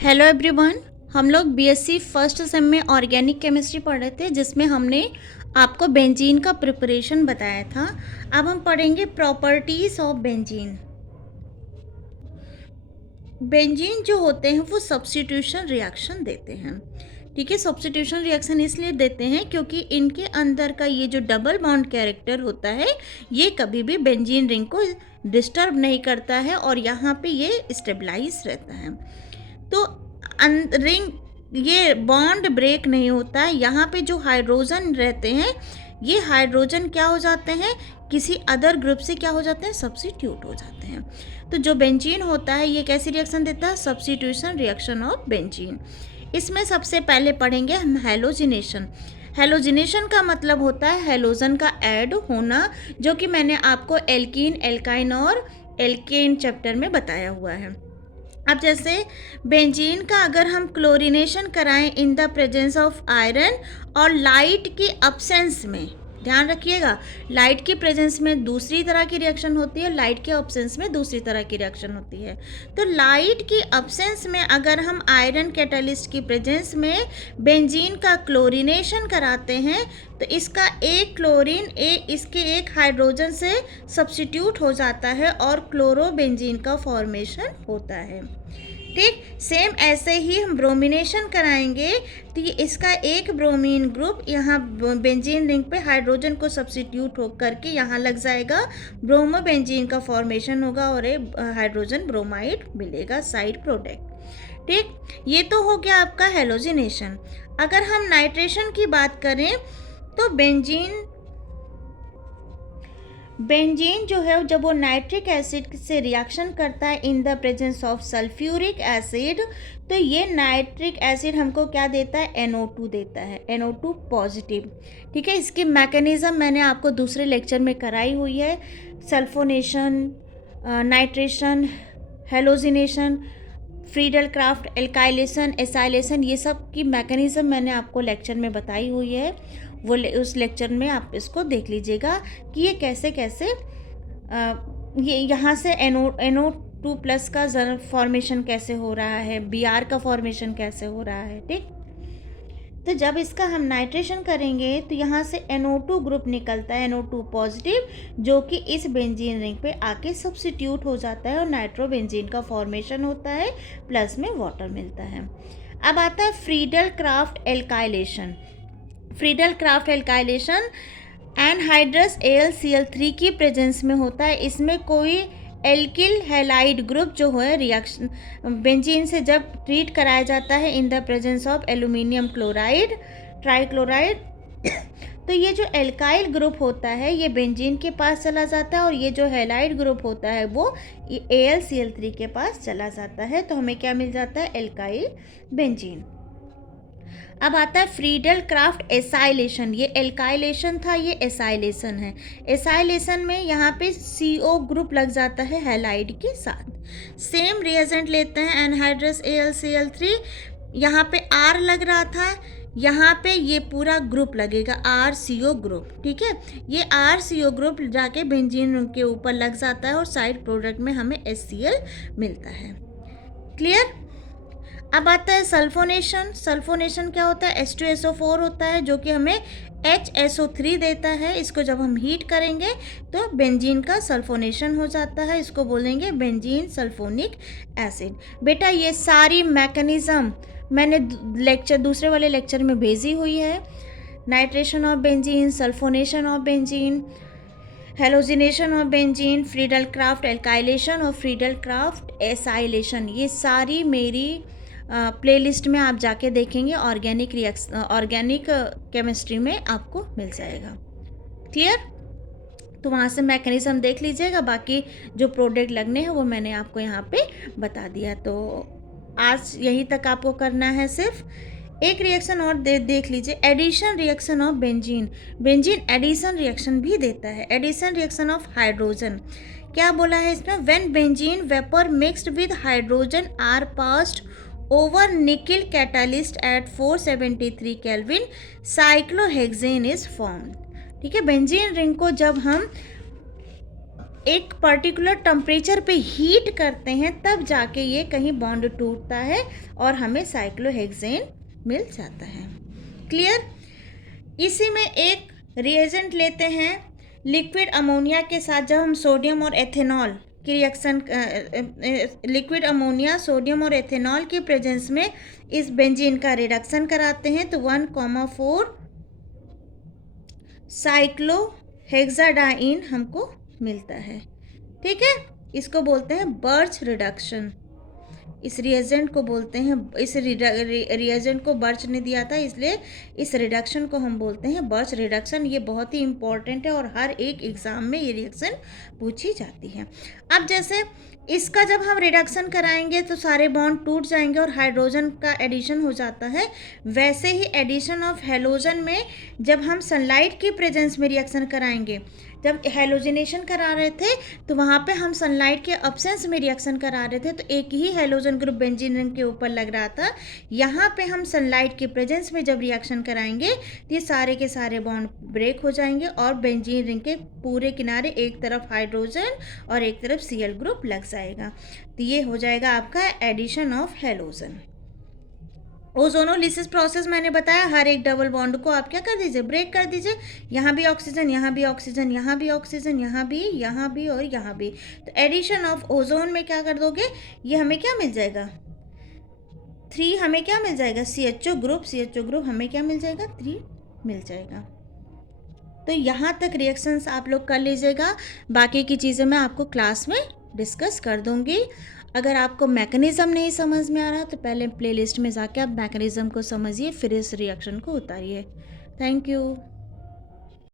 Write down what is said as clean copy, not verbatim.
Hello everyone. हम लोग BSc first sem में ऑर्गेनिक केमिस्ट्री पढ़ रहे थे, जिसमें हमने आपको बेंजीन का प्रिपरेशन बताया था। अब हम पढ़ेंगे प्रॉपर्टीज़ ऑफ बेंजीन। बेंजीन जो होते हैं वो सब्स्टिट्यूशन रिएक्शन देते हैं। ठीक है, सब्स्टिट्यूशन रिएक्शन इसलिए देते हैं क्योंकि इनके अंदर का ये जो डबल बॉन्ड कैरेक्टर होता है ये कभी भी बेंजीन रिंग को डिस्टर्ब नहीं करता है और यहाँ पे ये स्टेबलाइज रहता है। तो रिंग ये बॉन्ड ब्रेक नहीं होता है। यहाँ पे जो हाइड्रोजन रहते हैं ये हाइड्रोजन क्या हो जाते हैं, किसी अदर ग्रुप से क्या हो जाते हैं, सब्स्टिट्यूट हो जाते हैं। तो जो बेंजीन होता है ये कैसी रिएक्शन देता है, सब्स्टिट्यूशन रिएक्शन ऑफ बेंजीन। इसमें सबसे पहले पढ़ेंगे हम हैलोजिनेशन। हैलोजिनेशन का मतलब होता है हैलोजन का ऐड होना, जो कि मैंने आपको एल्कीन, एल्काइन और एल्केन चैप्टर में बताया हुआ है। अब जैसे बेंजीन का अगर हम क्लोरीनेशन कराएं in the presence of iron और लाइट की अब्सेंस में, ध्यान रखिएगा, लाइट की प्रेजेंस में दूसरी तरह की रिएक्शन होती है, लाइट के अब्सेंस में दूसरी तरह की रिएक्शन होती है। तो लाइट की अब्सेंस में अगर हम आयरन कैटालिस्ट की प्रेजेंस में बेंजीन का क्लोरीनेशन कराते हैं तो इसका एक क्लोरीन इसके एक हाइड्रोजन से सब्स्टिट्यूट हो जाता है और क्लोरोबेंजीन का फॉर्मेशन होता है। ठीक, सेम ऐसे ही हम ब्रोमिनेशन कराएंगे तो ये इसका एक ब्रोमीन ग्रुप यहाँ बेंजीन रिंग पे हाइड्रोजन को सब्स्टिट्यूट हो करके यहाँ लग जाएगा, ब्रोमोबेंजीन का फॉर्मेशन होगा और एक हाइड्रोजन ब्रोमाइड मिलेगा साइड प्रोडक्ट। ठीक, ये तो हो गया आपका हेलोजिनेशन। अगर हम नाइट्रेशन की बात करें तो बेंजीन जो है जब वो नाइट्रिक एसिड से रिएक्शन करता है in the presence of sulphuric acid, तो ये नाइट्रिक एसिड हमको क्या देता है, NO2 देता है, NO2 पॉजिटिव। ठीक है, इसकी मैकेनिज़्म मैंने आपको दूसरे लेक्चर में कराई हुई है। Sulphonation, nitration, halogenation, Friedel craft, alkylation, acylation, ये सब की मैकेनिज़्म मैंने आपको लेक्चर में बताई हुई है। वो उस लेक्चर में आप इसको देख लीजिएगा कि ये कैसे कैसे ये यहाँ से NO2 प्लस का फॉर्मेशन कैसे हो रहा है, Br का फॉर्मेशन कैसे हो रहा है। ठीक, तो जब इसका हम नाइट्रेशन करेंगे तो यहाँ से NO2 ग्रुप निकलता है, NO2 पॉजिटिव, जो कि इस बेंजीन रिंग पे आके सब्स्टिट्यूट हो जाता है और नाइट्रोबेंजीन का फॉर्मेशन होता है, प्लस में वाटर मिलता है। अब आता है Friedel craft alkylation. Friedel craft alkylation anhydrous AlCl3 की प्रेजेंस में होता है। इसमें कोई एल्किल हैलाइड ग्रुप जो है रिएक्शन बेंजीन से जब ट्रीट कराया जाता है in the presence of aluminium chloride, trichloride, तो ये जो एल्काइल ग्रुप होता है ये बेंजीन के पास चला जाता है और ये जो हैलाइड ग्रुप होता है वो AlCl3 के पास चला जाता है। तो हमें क्या मिल जाता है, एल्काइल बेंजीन। अब आता है फ्रीडल क्राफ्ट एसाइलेशन। ये एल्काइलेशन था, ये एसाइलेशन है। एसाइलेशन में यहाँ पे CO ग्रुप लग जाता है हैलाइड के साथ। सेम रिएजेंट लेते हैं, एनहाइड्रस AlCl3, यहाँ पे R लग रहा था, यहाँ पे ये पूरा ग्रुप लगेगा RCO ग्रुप। ठीक है, ये RCO ग्रुप जाके बेंजीन के ऊपर लग जाता है और साइड प्रोडक्ट में हमें HCl मिलता है। क्लियर। अब आता है सल्फोनेशन। सल्फोनेशन क्या होता है, H2SO4 होता है जो कि हमें HSO3 देता है। इसको जब हम हीट करेंगे तो बेंजीन का सल्फोनेशन हो जाता है, इसको बोलेंगे बेंजीन सल्फोनिक एसिड। बेटा ये सारी मैकेनिज़्म मैंने दूसरे वाले लेक्चर में भेजी हुई है। Nitration of benzene, sulphonation of benzene, halogenation of benzene, Friedel craft alkylation और फ्रीडल क्राफ्ट एसाइलेशन, ये सारी मेरी प्लेलिस्ट में आप जाके देखेंगे, ऑर्गेनिक केमिस्ट्री में आपको मिल जाएगा। क्लियर, तो वहाँ से मैकेनिज़्म देख लीजिएगा, बाकी जो प्रोडक्ट लगने हैं वो मैंने आपको यहाँ पे बता दिया। तो आज यहीं तक आपको करना है। सिर्फ एक रिएक्शन और देख लीजिए, addition reaction of benzene. Benzene addition reaction भी देता है, एडिशन रिएक्शन ऑफ हाइड्रोजन। क्या बोला है इसमें, when benzene vapour mixed with hydrogen are passed over nickel catalyst at 473 kelvin, cyclohexane is formed. ठीक है, बेंजीन रिंग को जब हम एक पर्टिकुलर टेम्परेचर पे हीट करते हैं तब जाके ये कहीं बॉन्ड टूटता है और हमें साइक्लोहेक्सेन मिल जाता है। क्लियर? इसी में एक रिएजेंट लेते हैं लिक्विड अमोनिया के साथ। जब हम सोडियम और एथेनॉल की रिएक्शन, लिक्विड अमोनिया सोडियम और एथेनॉल की प्रेजेंस में इस बेंजीन का रिडक्शन कराते हैं तो 1,4 साइक्लोहेक्साडाइन हमको मिलता है। ठीक है, इसको बोलते हैं बर्च रिडक्शन। इस रिएजेंट को बोलते हैं, इस रिएजेंट को बर्च ने दिया था, इसलिए इस रिडक्शन को हम बोलते हैं बर्च रिडक्शन। ये बहुत ही इंपॉर्टेंट है और हर एक एग्जाम में ये रिएक्शन पूछी जाती है। अब जैसे इसका जब हम रिडक्शन कराएंगे तो सारे बॉन्ड टूट जाएंगे और हाइड्रोजन का एडिशन हो जाता है। वैसे ही एडिशन ऑफ हेलोजन में जब हम सनलाइट की प्रेजेंस में रिएक्शन कराएंगे, जब हेलोजिनेशन करा रहे थे तो वहाँ पे हम सनलाइट के अब्सेंस में रिएक्शन करा रहे थे तो एक ही हेलोजन ग्रुप बेंजीन रिंग के ऊपर लग रहा था। यहाँ पे हम सनलाइट के प्रेजेंस में जब रिएक्शन कराएंगे तो ये सारे के सारे बॉन्ड ब्रेक हो जाएंगे और बेंजीन रिंग के पूरे किनारे एक तरफ हाइड्रोजन और एक तरफ Cl ग्रुप लग जाएगा। तो ये हो जाएगा आपका addition of halogen. Ozonolysis process मैंने बताया, हर एक डबल बॉन्ड को आप क्या कर दीजिए, ब्रेक कर दीजिए। यहाँ भी ऑक्सीजन, यहाँ भी ऑक्सीजन, यहाँ भी ऑक्सीजन, यहाँ भी और यहाँ भी। तो एडिशन ऑफ ओजोन में क्या कर दोगे, ये हमें क्या मिल जाएगा 3, हमें क्या मिल जाएगा CHO ग्रुप हमें क्या मिल जाएगा 3 मिल जाएगा। तो यहाँ तक रिएक्शंस आप लोग कर लीजिएगा, बाकी की चीज़ें मैं आपको क्लास में डिस्कस कर दूँगी। अगर आपको मैकेनिज़्म नहीं समझ में आ रहा तो पहले प्लेलिस्ट में जाके आप मैकेनिज़्म को समझिए, फिर इस रिएक्शन को उतारिए। Thank you.